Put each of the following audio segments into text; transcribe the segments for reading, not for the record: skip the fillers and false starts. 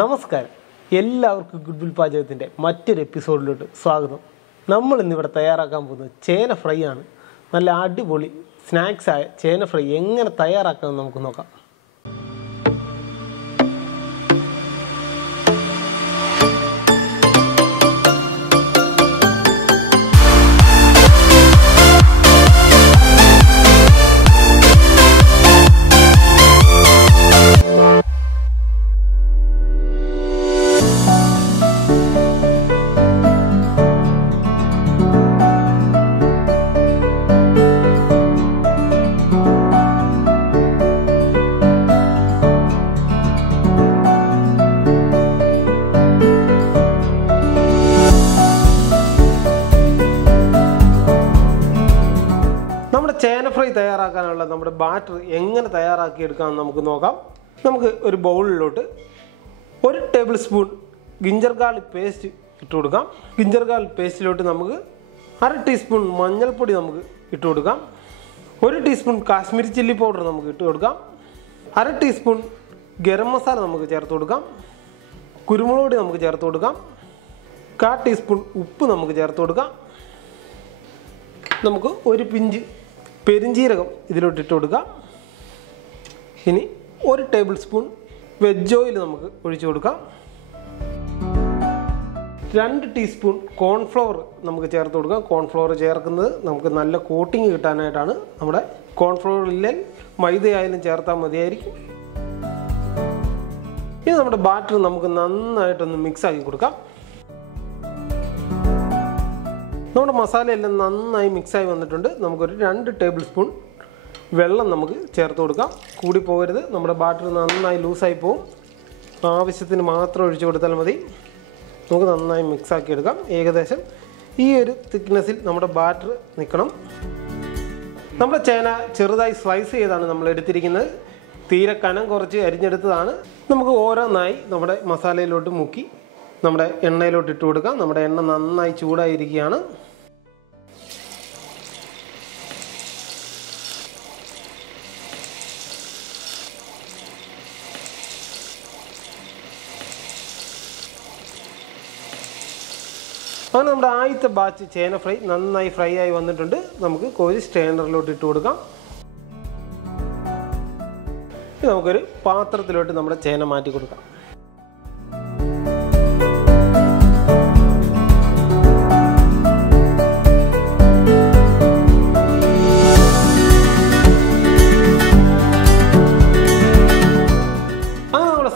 നമസ്കാരം, എല്ലാവർക്കും ഗുഡ്വിൽ പാചകത്തിൻ്റെ മറ്റൊരു എപ്പിസോഡിലോട്ട് സ്വാഗതം. നമ്മൾ ഇന്നിവിടെ തയ്യാറാക്കാൻ പോകുന്നത് ചേന ഫ്രൈ ആണ്. നല്ല അടിപൊളി സ്നാക്സായ ചേന ഫ്രൈ എങ്ങനെ തയ്യാറാക്കാമെന്ന് നമുക്ക് നോക്കാം. ചേന ഫ്രൈ തയ്യാറാക്കാനുള്ള നമ്മുടെ ബാറ്റർ എങ്ങനെ തയ്യാറാക്കിയെടുക്കാമെന്ന് നമുക്ക് നോക്കാം. നമുക്ക് ഒരു ബൗളിലോട്ട് 1 table spoon ginger garlic paste ഇട്ട് കൊടുക്കാം. ഗിഞ്ചർ ഗാർലിക് പേസ്റ്റിലോട്ട് നമുക്ക് 1/2 ടീസ്പൂൺ മഞ്ഞൾപ്പൊടി നമുക്ക് ഇട്ട് കൊടുക്കാം. 1 ടീസ്പൂൺ കാശ്മീരി ചില്ലി പൗഡർ നമുക്ക് ഇട്ട് കൊടുക്കാം. 1/2 ടീസ്പൂൺ ഗരം മസാല നമുക്ക് ചേർത്ത് കൊടുക്കാം. കുരുമുളക് പൊടി നമുക്ക് ചേർത്ത് കൊടുക്കാം. 1/4 ടീസ്പൂൺ ഉപ്പ് നമുക്ക് ചേർത്ത് കൊടുക്കാം. നമുക്ക് ഒരു പിഞ്ച് പെരിഞ്ജീരകം ഇതിലോട്ട് ഇട്ട് കൊടുക്കാം. ഇനി 1 ടേബിൾ സ്പൂൺ വെജ് ഓയിൽ നമുക്ക് ഒഴിച്ചു കൊടുക്കാം. 2 ടീസ്പൂൺ കോൺഫ്ലവർ നമുക്ക് ചേർത്ത് കൊടുക്കാം. കോൺഫ്ലവർ ചേർക്കുന്നത് നമുക്ക് നല്ല കോട്ടിങ് കിട്ടാനായിട്ടാണ്. നമ്മുടെ കോൺഫ്ലവറിൽ മൈദയായാലും ചേർത്താൽ മതിയായിരിക്കും. ഇനി നമ്മുടെ ബാറ്റർ നമുക്ക് നന്നായിട്ടൊന്ന് മിക്സ് ആക്കി കൊടുക്കാം. നമ്മുടെ മസാലയെല്ലാം നന്നായി മിക്സായി വന്നിട്ടുണ്ട്. നമുക്കൊരു 2 ടേബിൾ സ്പൂൺ വെള്ളം നമുക്ക് ചേർത്ത് കൊടുക്കാം. കൂടി പോകരുത്, നമ്മുടെ ബാറ്റർ നന്നായി ലൂസായി പോകും. ആവശ്യത്തിന് മാത്രം ഒഴിച്ചു കൊടുത്താൽ മതി. നമുക്ക് നന്നായി മിക്സാക്കി എടുക്കാം. ഏകദേശം ഈ ഒരു തിക്നെസ്സിൽ നമ്മുടെ ബാറ്റർ നിൽക്കണം. നമ്മുടെ ചേന ചെറുതായി സ്ലൈസ് ചെയ്താണ് നമ്മൾ എടുത്തിരിക്കുന്നത്. തീരെ കനം കുറച്ച് അരിഞ്ഞെടുത്തതാണ്. നമുക്ക് ഓരോന്നായി നമ്മുടെ മസാലയിലോട്ട് മുക്കി നമ്മുടെ എണ്ണയിലോട്ട് ഇട്ട് കൊടുക്കാം. നമ്മുടെ എണ്ണ നന്നായി ചൂടായിരിക്കുകയാണ്. അങ്ങനെ നമ്മുടെ ആദ്യത്തെ ബാച്ച് ചേന ഫ്രൈ നന്നായി ഫ്രൈ ആയി വന്നിട്ടുണ്ട്. നമുക്ക് കോരി സ്ട്രെയിനറിലോട്ട് ഇട്ട് കൊടുക്കാം. നമുക്കൊരു പാത്രത്തിലോട്ട് നമ്മുടെ ചേന മാറ്റി കൊടുക്കാം.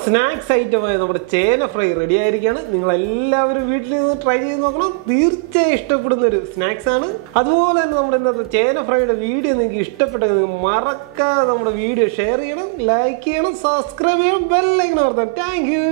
സ്നാക്സ് ഐറ്റമായ നമ്മുടെ ചേന ഫ്രൈ റെഡി ആയിരിക്കുകയാണ്. നിങ്ങളെല്ലാവരും വീട്ടിൽ നിന്ന് ട്രൈ ചെയ്ത് നോക്കണം. തീർച്ചയായും ഇഷ്ടപ്പെടുന്ന ഒരു സ്നാക്സ് ആണ്. അതുപോലെ തന്നെ നമ്മുടെ ഇന്നത്തെ ചേന ഫ്രൈയുടെ വീഡിയോ നിങ്ങൾക്ക് ഇഷ്ടപ്പെട്ടെങ്കിൽ നിങ്ങൾ മറക്കാതെ നമ്മുടെ വീഡിയോ ഷെയർ ചെയ്യണം, ലൈക്ക് ചെയ്യണം, സബ്സ്ക്രൈബ് ചെയ്യണം, ബെൽ ഐക്കൺ അമർത്തണം. Thank U.